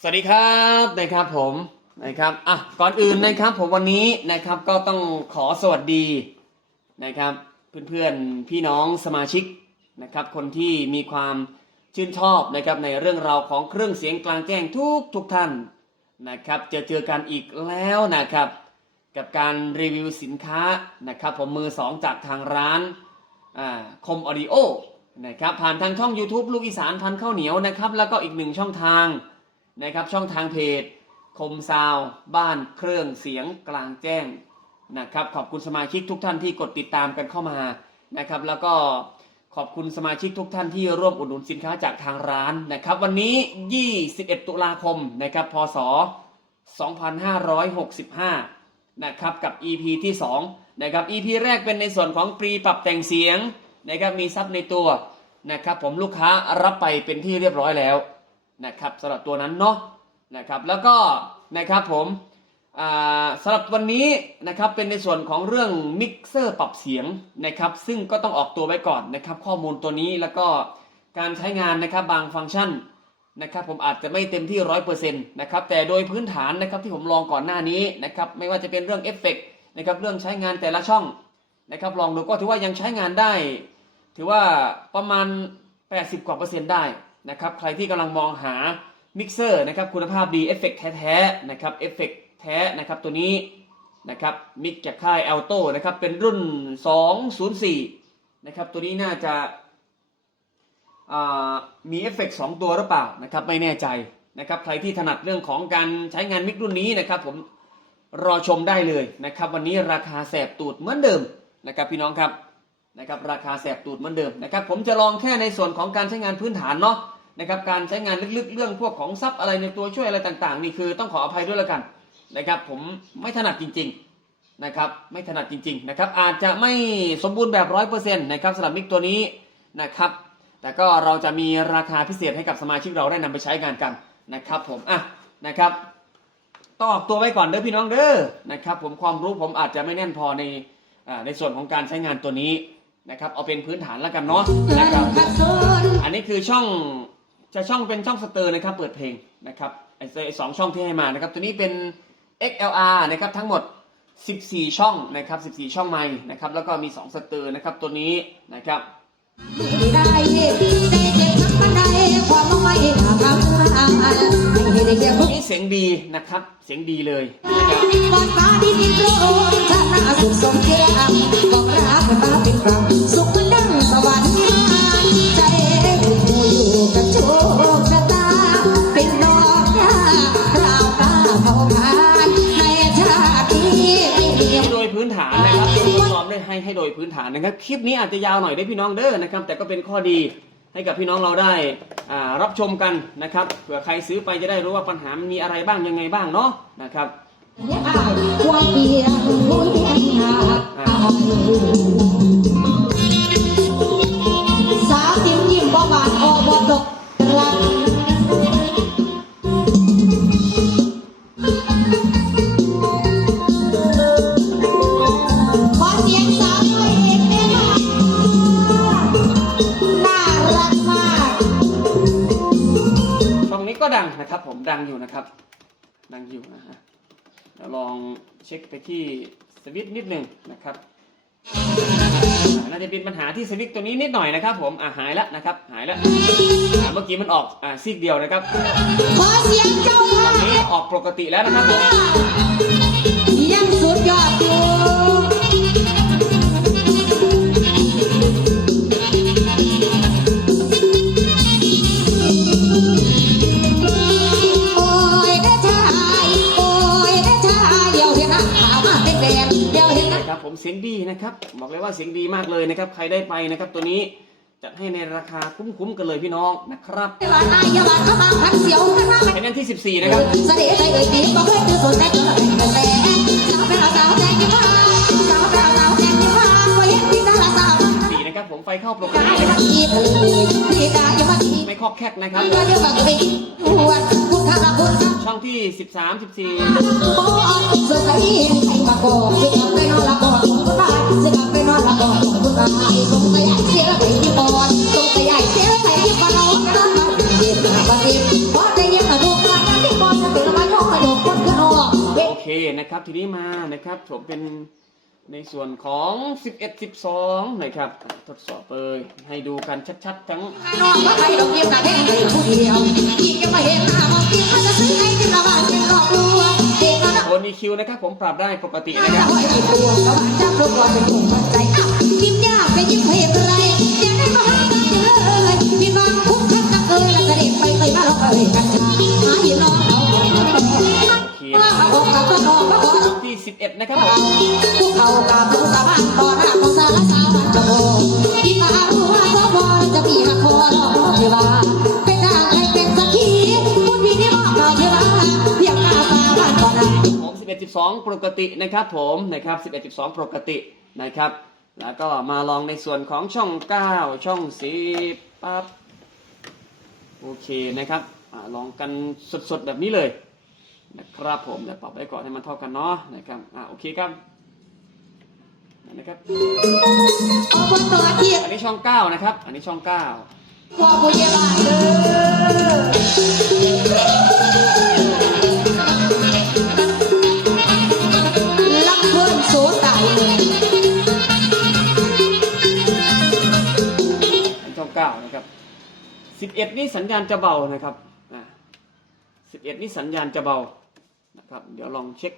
สวัสดีครับนะครับผมนะครับอะก่อนอื่นนะครับผมวันนี้นะครับก็ต้องขอสวัสดีนะครับ เพื่อนๆพี่น้องสมาชิกนะครับ คนที่มีความชื่นชอบนะครับในเรื่องราวของเครื่องเสียงกลางแจ้งทุกทุกท่านนะครับจอเจอกันอีกแล้วนะครับ กับการรีวิวสินค้านะครับ ผมมือสองจากทางร้านอ่าคมออดิโอนะครับผ่านทางช่อง YouTube ลูกอีสานพันข้าวเหนียวนะครับ แล้วก็อีกหนึ่งช่องทาง นะครับช่องทางเพจ คมซาวบ้านเครื่องเสียงกลางแจ้งนะครับขอบคุณสมาชิกทุกท่านที่กดติดตามกันเข้ามานะครับ แล้วก็ขอบคุณสมาชิกทุกท่านที่ร่วมอุดหนุนสินค้าจากทางร้านนะครับ วันนี้ 21 ตุลาคมนะครับพศ 2565 นะครับกับ EP ที่ 2 นะครับ EP แรกเป็นในส่วนของปรีปรับแต่งเสียงนะครับมีซับในตัวนะครับผมลูกค้ารับไปเป็นที่เรียบร้อยแล้ว นะครับสำหรับตัวนั้นเนาะนะครับแล้วก็นะครับผมสำหรับวันนี้นะครับเป็นในส่วนของเรื่องมิกเซอร์ปรับเสียงนะครับซึ่งก็ต้องออกตัวไว้ก่อนนะครับข้อมูลตัวนี้แล้วก็การใช้งานนะครับบางฟังก์ชันนะครับผมอาจจะไม่เต็มที่ร้อยเปอร์เซ็นต์นะครับแต่โดยพื้นฐานนะครับที่ผมลองก่อนหน้านี้นะครับไม่ว่าจะเป็นเรื่องเอฟเฟกต์นะครับเรื่องใช้งานแต่ละช่องนะครับลองดูก็ถือว่ายังใช้งานได้ ถือว่าประมาณ 80 กว่าเปอร์เซ็นต์ได้ นะครับใครที่กำลังมองหามิกเซอร์นะครับคุณภาพดีเอฟเฟกต์แท้ๆนะครับเอฟเฟกต์แท้นะครับตัวนี้นะครับมิกจากค่าย Alto นะครับเป็นรุ่น 204นะครับตัวนี้น่าจะามีเอฟเฟกต์2ตัวหรือเปล่านะครับไม่แน่ใจนะครับใครที่ถนัดเรื่องของการใช้งานมิกรุ่นนี้นะครับผมรอชมได้เลยนะครับวันนี้ราคาแสบตูดเหมือนเดิมนะครับพี่น้องครับนะครับราคาแสบตูดเหมือนเดิมนะครับผมจะลองแค่ในส่วนของการใช้งานพื้นฐานเนาะ นะครับการใช้งานลึกๆ เรื่องพวกของซับอะไรในตัวช่วยอะไรต่างๆ นี่คือต้องขออภัยด้วยแล้วกันนะครับ ผมไม่ถนัดจริง ๆนะครับ ไม่ถนัดจริง ๆ นะครับ อาจจะไม่สมบูรณ์แบบร้อยเปอร์เซ็นต์นะครับสำหรับมิกตัวนี้นะครับ แต่ก็เราจะมีราคาพิเศษให้กับสมาชิกเราได้นำไปใช้งานกันนะครับ ผมอะนะครับต้องออกตัวไว้ก่อนเด้อพี่น้องเด้อนะครับ ผมความรู้ผมอาจจะไม่แน่นพอในอในส่วนของการใช้งานตัวนี้นะครับ เอาเป็นพื้นฐานแล้วกันเนาะนะครับ อันนี้คือช่อง จะช่องเป็นช่องสเตอร์นะครับ เปิดเพลงนะครับไอ้สองช่องที่ให้มานะครับ ตัวนี้เป็น XLR นะครับทั้งหมด 14 ช่องนะครับ 14 ช่องไม้นะครับ แล้วก็มี 2 สเตอร์นะครับ ตัวนี้นะครับนี่เสียงดีนะครับ เสียงดีเลยนฟ้าดิน ฐานนะครับคลิปนี้อาจจะยาวหน่อยได้พี่น้องเด้อนะครับ แต่ก็เป็นข้อดีให้กับพี่น้องเราได้รับชมกันนะครับเผื่อใครซื้อไปจะได้รู้ว่าปัญหามีอะไรบ้างยังไงบ้างเนาะนะครับความเพียงหาสาวยิ้มยิ้มบ่บานอบตก ดังอยู่นะฮะเดี๋ยวลองเช็คไปที่สวิตช์นิดหนึ่งนะครับอ่าน่าจะเป็นปัญหาที่สวิตช์ตัวนี้นิดหน่อยนะครับ ผมอ่าหายแล้วนะครับ หายแล้วอ่าเมื่อกี้มันออกอ่าซีกเดียวนะครับขอเสียงเจ้าตค่ะอนนี้ออกปกติแล้วนะครับผมยังสุดยอดอยู่ เสียงดีนะครับ บอกเลยว่าเสียงดีมากเลยนะครับ ใครได้ไปนะครับ ตัวนี้จัดให้ในราคาคุ้มๆกันเลยพี่น้องนะครับไม่ว่าอายอย่าว่าเข้ามาพันเสียวข้างหน้าแค่นั้นที่ 14 นะครับเสด็จใจเอ่ยตีบอกให้ตื่นสนใจเกิดเป็นแสงสาวเป็นสาวแดงยิ้ม ผมไฟเข้าปกกาติยมันอีเธอพี่กายมันอีไม่คอกแคกนะครับเดียวกับตัวเองปวดคุณค่าคุณค่าช่องที่ 13 14 โอ้เสื้อใส่ใส่มาโกเสื้อไปนอนละก่อนคุณตายเสื้อไปนอนละก่อนคุณตายสงสัยเสียไปที่ปอดสงสัยเสียไปที่ปนอนนอนมาเย็นมาเย็นพอได้ยังมาดูกันนี่นะครับ ทีนี้มานะครับผมเป็น ในส่วนของ 11 12 นะครับ ทดสอบเลยให้ดูกันชัดๆ ทั้งน้องว่าใครดอกเบี้ยกะแห้งผู้เดียวพี่แกมาเห็นหน้ามองพี่เขาจะซื้อให้กินละบาทเป็นหลอกลวงเด็กก็โทน EQ นะครับ ผมปรับได้ปกตินะครับห้อยติดตัวเขาว่าจับลูกบอลเป็นห่วงมันใจอ้าวกินยากไปยิ้มเหตุอะไรอย่าได้มาหากันเลยพี่น้องคุ้มคักนักเกยแล้วก็เด็กไปเคยมาเราเอ่ยกันชาหาพี่น้องเอาของมาต่อโอเคว่าเอาของกับก็นอกก็ขอที่11 นะครับผม 12 ปกตินะครับผมนะครับ11 12 ปกตินะครับ แล้วก็มาลองในส่วนของช่อง 9 ช่อง10ปั๊บโอเคนะครับอ่าลองกันสดๆแบบนี้เลยนะครับผมเดี๋ยวปรับไว้ก่อนให้มันเท่ากันเนาะนะครับอ่าโอเคครับนะครับอบตเทียบอันนี้ช่อง9นะครับ อันนี้ช่อง9พ่อผู้ใหญ่บ้านเด้อ อันช่อง9นะครับ11นี่สัญญาณจะเบานะครับอ่า11นี่สัญญาณจะเบานะครับ เดี๋ยวลองเช็ค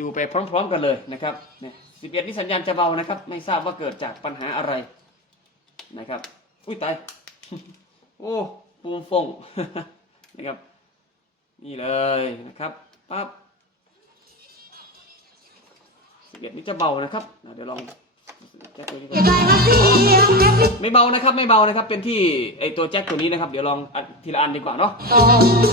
ดูไปพร้อม ๆ กันเลยนะครับเนี่ย11นี่สัญญาณจะเบานะครับ ไม่ทราบว่าเกิดจากปัญหาอะไรนะครับ อุ้ยตาย โอ้ปูมฟงนะครับ นี่เลยนะครับปั๊บ11นี่จะเบานะครับ เดี๋ยวลองแจ็คตัวนี้ก่อน ไม่เบานะครับไม่เบานะครับเป็นที่ไอตัวแจ็คตัวนี้นะครับเดี๋ยวลองอัดทีละอันดีกว่าเนาะต่อ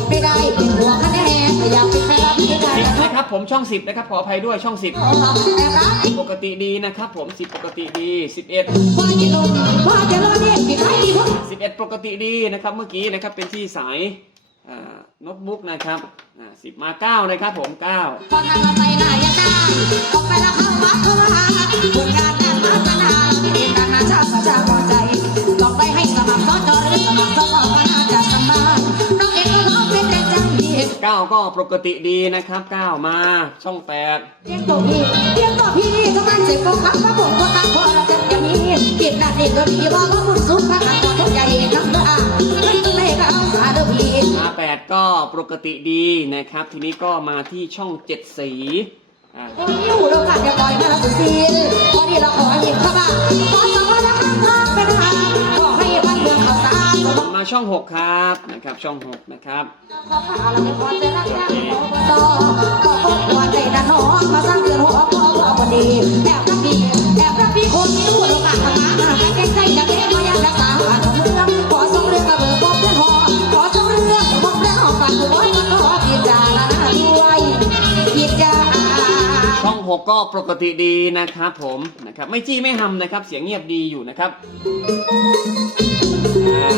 ไม่ได้เป็นหัวคะแนนแต่อยากเป็นแฟนรับไม่ได้สิบนะครับนะครับผมช่องสิบนะครับขออภัยด้วยช่องสิบขอทำแต่รักปกติดีนะครับผมสิบปกติดีสิบเอ็ดว่าจะลงว่าจะลงเนี่ยพี่ใครดีพวกสิบเอ็ดปกติดีนะครับเมื่อกี้นะครับเป็นที่สายอ่าโน้ตบุ๊กนะครับอ่าสิบมาเก้านะครับผมเก้า พอทางเราไปหน้ายังได้ออกไปแล้วเข้าวัดเข้ามาผลงานแน่นมาตนา ก็ปกติดีนะครับก้าวมาช่องแปดเรียกตัวพี่เรียกตัวพี่ก็มันเจ็บก็คับมาบอกว่าตั้งพอเราจะอย่างนี้กินด้านนี้ก็ดีว่าว่าคุณสุขพระกันตัวทุกใหญ่น้ำเด้ออ่ไม่ต้องเลยก็เอาสาเด้อพี่มาแปดก็ปกติดีนะครับ ทีนี้ก็มาที่ช่องเจ็ดสีอ่า อยู่เราขาดอย่าปล่อยมาเราสุดซีนพอดี องหกครับนะครับ ช่องหกนะครับแอบรักพี่แอบรักพี่คนที่รู้เราขาดทากหาหาแก้ใจจะเก็บมายังรักษาหัวเมือง องหกก็ปกติดีนะครับผมนะครับไม่จี้ไม่หำนะครับ เสียงเงียบดีอยู่นะครับอ่า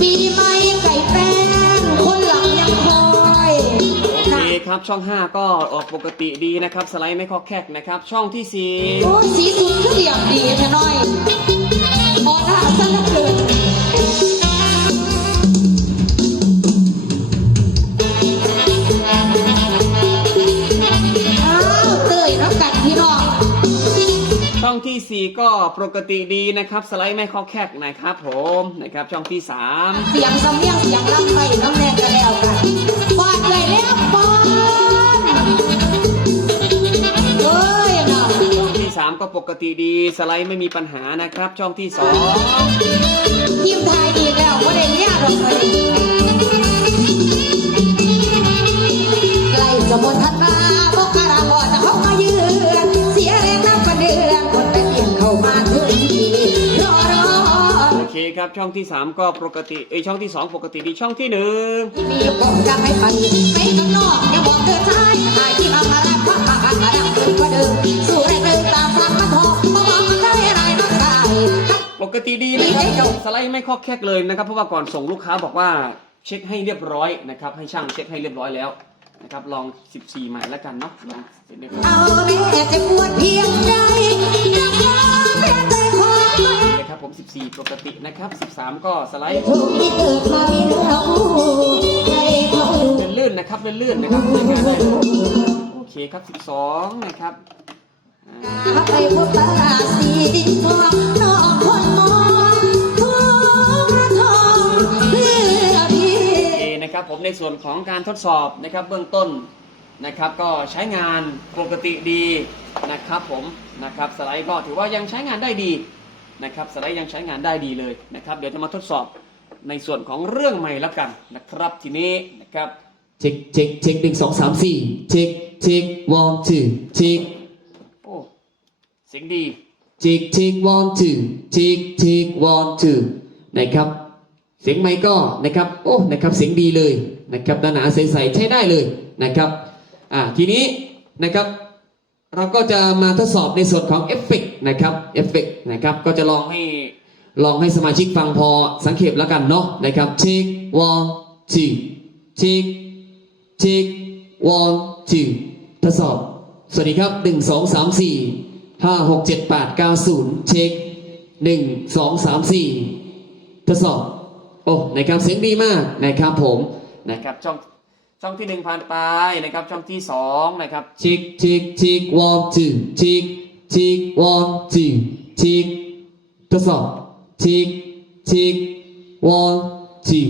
ปีใหม่ไก่แป้งคนหลังยังคอยโอเคครับช่อง 5 ก็ออกปกติดีนะครับ สไลด์ไม่คอกแคกนะครับ ช่องที่โอ้สีสุดคือเหลี่ยมดีแค่น้อยออกหน้าซะเหลือเกิน ทีสี่4ก็ปกติดีนะครับ สไลด์ไม่คอกแคกนะครับผมนะครับช่องที่3เสียงสำเนียงเสียงลำไปน้ำแน่กันแล้วกันปอดเลยแล้วปอนเอ้ยเนาะช่องที่3ก็ปกติดีสไลด์ไม่มีปัญหานะครับ ช่องที่ทีมไทยอีกแล้วก็ได้เนี่ยดอกเลย ช่องที่ 3 ก็ปกติเอ้ยช่องที่ 2 ปกติดีช่องที่1มีผมจะให้ไปไปข้างนอกอย่บอกเดินซ้ายถ่ายที่มาพาราพักพากักระดังเกินกว่าเดิมสู้แรงเดินตามทางมันทองมาบอกมันได้ไรน้องชายปกติดีนะครับสไลด์ไม่คอกแคกเลยนะครับ เพราะว่าก่อนส่งลูกค้าบอกว่าเช็คให้เรียบร้อยนะครับ ให้ช่างเช็คให้เรียบร้อยแล้วนะครับลอง 14 ใหม่แล้วกันเนาะลองเดี๋ยวเอาแม่จะปวดเพียงใด ผม 14 ปกตินะครับ 13 ก็สไลด์ถูกเกิดมามีเนื้อคู่ใครเขาดูลื่นนะครับเลื่นนะครับใช้งานได้โอเคครับ 12 นะครับไปพบตาสีทองนอกคนมองทุกระทงเพื่อพี่โอเคนะครับผมในส่วนของการทดสอบนะครับเบื้องต้นนะครับก็ใช้งานปกติดีนะครับผมนะครับสไลด์ก็ถือว่ายังใช้งานได้ดี นะครับสไลด์ยังใช้งานได้ดีเลยนะครับ เดี๋ยวจะมาทดสอบในส่วนของเรื่องใหม่แล้วกันนะครับทีนี้นะครับเช็คเช็คเช็คหนึ่งสองสามสี่เช็คเช็ค one two เช็คโอ้เสียงดีเช็คเช็ค one two เช็คเช็ค one two นะครับเสียงไมค์ก็นะครับโอ้นะครับเสียงดีเลยนะครับหนาๆใสๆใช้ได้เลยนะครับอ่าทีนี้นะครับเราก็จะมาทดสอบในส่วนของเอฟเฟกต์ นะครับเอฟเฟกต์นะครับก็จะลองให้ลองให้สมาชิกฟังพอสังเขปแล้วกันเนาะนะครับเช็ค one two เช็คเช็ค one two ทดสอบ สวัสดีครับหนึ่งสองสามสี่ห้าหกเจ็ดแปดเก้าศูนย์เช็คหนึ่งสองสามสี่ทดสอบ โอ้ นะครับเสียงดีมากนะครับผมนะนะครับช่องช่องที่หนึ่งผ่านไปนะครับช่องที่สองนะครับเช็คเช็คเช็ค one two เช็คเช็ ค one two เช็คทดสอบเช็คเช็ค one two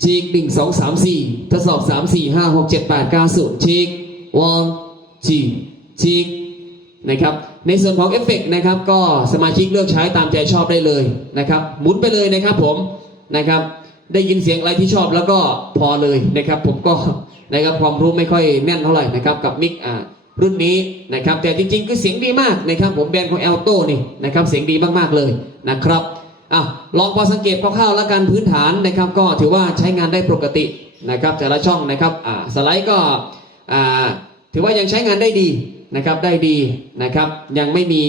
เช็คหนึ่งสองสามสี่ทดสอบสามสี่ห้าหกเจ็ดแปดเก้าศูนย์ช็ค one two เช็คนะครับ ในส่วนของเอฟเฟกต์นะครับ ก็สมาชิกเลือกใช้ตามใจชอบได้เลยนะครับ หมุนไปเลยนะครับผมนะครับ ได้ยินเสียงอะไรที่ชอบแล้วก็พอเลยนะครับ ผมก็นะครับความรู้ไม่ค่อยแน่นเท่าไหร่นะครับกับมิกอ่า รุ่นนี้นะครับ แต่จริงๆ คือเสียงดีมากนะครับผมแบรนด์ของเอลโต้นี่นะครับเสียงดีมากๆเลยนะครับอะลองพอสังเกตคร่าวๆแล้วกันพื้นฐานนะครับ ก็ถือว่าใช้งานได้ปกตินะครับแต่ละช่องนะครับอ่าสไลด์ก็อ่าถือว่ายังใช้งานได้ดีนะครับได้ดีนะครับ ยังไม่มี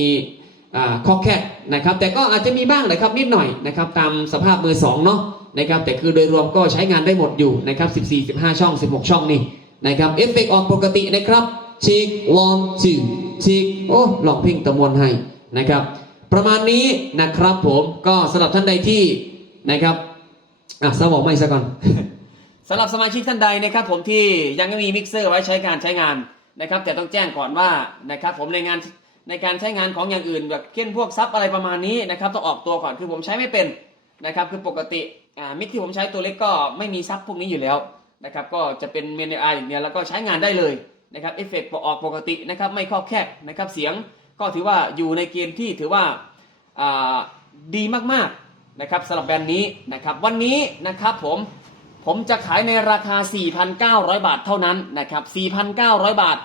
อ่าข้อแคบนะครับ แต่ก็อาจจะมีบ้างนะครับนิดหน่อยนะครับ ตามสภาพมือสองเนาะนะครับ แต่คือโดยรวมก็ใช้งานได้หมดอยู่นะครับ 14 15 ช่อง 16 ช่องนี่นะครับเอฟเฟกต์ออกปกตินะครับ ชิกวอนชิชิกโอ้ลองเพลงตะมวนให้นะครับ ประมาณนี้นะครับผมก็สำหรับท่านใดที่นะครับอะสมอไม่ซะก่อนสำหรับสมาชิกท่านใดนะครับ ผมที่ยังไม่มีมิกเซอร์ไว้ใช้การใช้งานนะครับ แต่ต้องแจ้งก่อนว่านะครับผมในงานในการใช้งานของอย่างอื่นแบบเช่นพวกซับอะไรประมาณนี้นะครับต้องออกตัวก่อนคือผมใช้ไม่เป็นนะครับ คือปกติอ่ามิกที่ผมใช้ตัวเล็กก็ไม่มีซับพวกนี้อยู่แล้วนะครับ ก็จะเป็นเมนไออย่างเดียวแล้วก็ใช้งานได้เลย นะครับเอฟเฟกต์ออกปกตินะครับไม่ครอบแคบนะครับเสียงก็ถือว่าอยู่ในเกณฑ์ที่ถือว่าอ่าดีมากๆนะครับสำหรับแบรนด์นี้นะครับวันนี้นะครับผมผมจะขายในราคา 4,900 บาทเท่านั้นนะครับ 4,900 บาท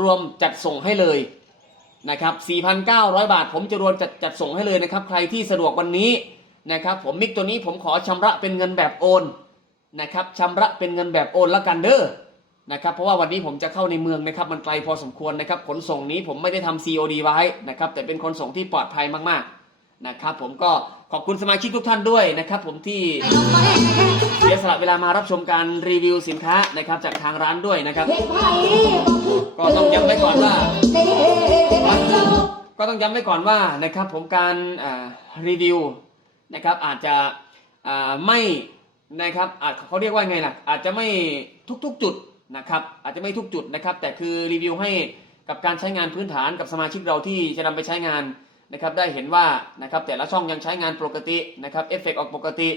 รวมจัดส่งให้เลยนะครับ 4,900 บาท ผมจะรวมจัดจัดส่งให้เลยนะครับ ใครที่สะดวกวันนี้นะครับผมมิกตัวนี้ผมขอชำระเป็นเงินแบบโอนนะครับชำระเป็นเงินแบบโอนละกันเด้อ นะครับเพราะว่าวันนี้ผมจะเข้าในเมืองนะครับมันไกลพอสมควรนะครับขนส่งนี้ผมไม่ได้ทำ COD ไว้นะครับแต่เป็นขนส่งที่ปลอดภัยมากๆนะครับผมก็ขอบคุณสมาชิกทุกท่านด้วยนะครับผมที่เสียสละเวลามารับชมการรีวิวสินค้านะครับจากทางร้านด้วยนะครับ ก็ต้องย้ำไว้ก่อนว่า ก็ต้องย้ำไว้ก่อนว่านะครับผมการรีวิวนะครับอาจจะไม่นะครับอาจเขาเรียกว่าไงล่ะอาจจะไม่ทุกๆจุด นะครับอาจจะไม่ทุกจุดนะครับแต่คือรีวิวให้กับการใช้งานพื้นฐานกับสมาชิกเราที่จะนำไปใช้งานนะครับได้เห็นว่านะครับแต่ละช่องยังใช้งานปกตินะครับเอฟเฟกออกปกติ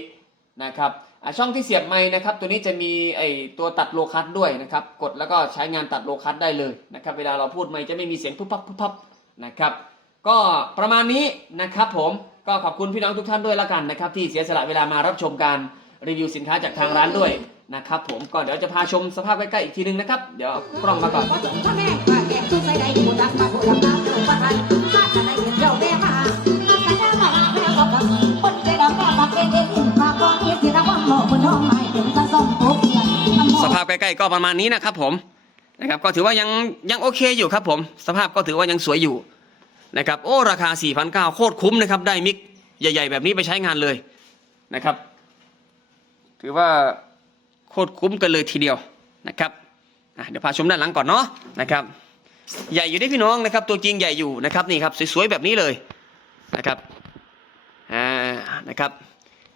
นะครับช่องที่เสียบไม้นะครับตัวนี้จะมีไอตัวตัดโลคัสด้วยนะครับกดแล้วก็ใช้งานตัดโลคัสได้เลยนะครับเวลาเราพูดไม้จะไม่มีเสียงปุ๊บปั๊บปุ๊บปั๊บนะครับก็ประมาณนี้นะครับผมก็ขอบคุณพี่น้องทุกท่านด้วยละกันนะครับที่เสียสละเวลามารับชมการรีวิวสินค้าจากทางร้านด้วย นะครับผมก็เดี๋ยวจะพาชมสภาพใกล้ๆอีกทีนึงนะครับ เดี๋ยวเอากล้องมาก่อนพ่อถึงพ่อแม่ข้าแก่ทุกใส่ใดบุญรักมาบุญรักมาเกิดมาทันข้าจะได้เห็นเจ้าแม่มาข้าจะได้มาแม่ก็กับคนใจดำแม่ปักเป็นเด็กมาก็มีสิระวังหมอกบนห้องไม้ถึงจะส่งพบเพียงสภาพใกล้ๆก็ประมาณนี้นะครับผมนะครับก็ถือว่ายังยังโอเคอยู่ครับผมสภาพก็ถือว่ายังสวยอยู่นะครับโอ้ราคา 4,900โคตรคุ้มนะครับได้มิกใหญ่ ๆ แบบนี้ไปใช้งานเลยนะครับ ถือว่า โคตรคุ้มกันเลยทีเดียวนะครับเดี๋ยวพาชมด้านหลังก่อนเนาะนะครับ ใหญ่อยู่ได้พี่น้องนะครับ ตัวจริงใหญ่อยู่นะครับนี่ครับสวยๆแบบนี้เลยนะครับอ่านะครับ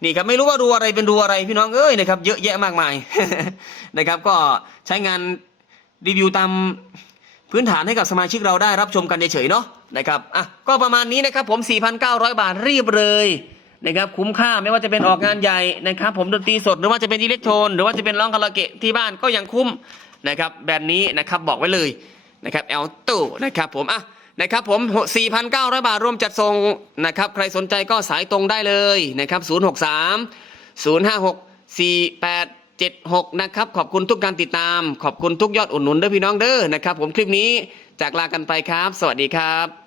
นี่ครับไม่รู้ว่ารูอะไรเป็นรูอะไรพี่น้องเอ้ยนะครับ เยอะแยะมากมายนะครับ ก็ใช้งานรีวิวตามพื้นฐานให้กับสมาชิกเราได้รับชมกันเฉยๆเนาะนะครับอะก็ประมาณนี้นะครับผม 4,900 บาทรีบเลย นะครับคุ้มค่าไม่ว่าจะเป็นออกงานใหญ่นะครับ ผมดนตรีสดหรือว่าจะเป็นอิเล็กโทรนหรือว่าจะเป็นร้องคาราโอเกะที่บ้านก็ยังคุ้มนะครับแบบนี้นะครับบอกไว้เลยนะครับแอลตูนะครับผมอะนะครับผม 4,900 บาทร่วมจัดส่งนะครับใครสนใจก็สายตรงได้เลยนะครับ 063 056 4876 นะครับ ขอบคุณทุกการติดตาม ขอบคุณทุกยอดอุดหนุนเด้อพี่น้องเด้อนะครับ ผมคลิปนี้จากลากันไปครับ สวัสดีครับ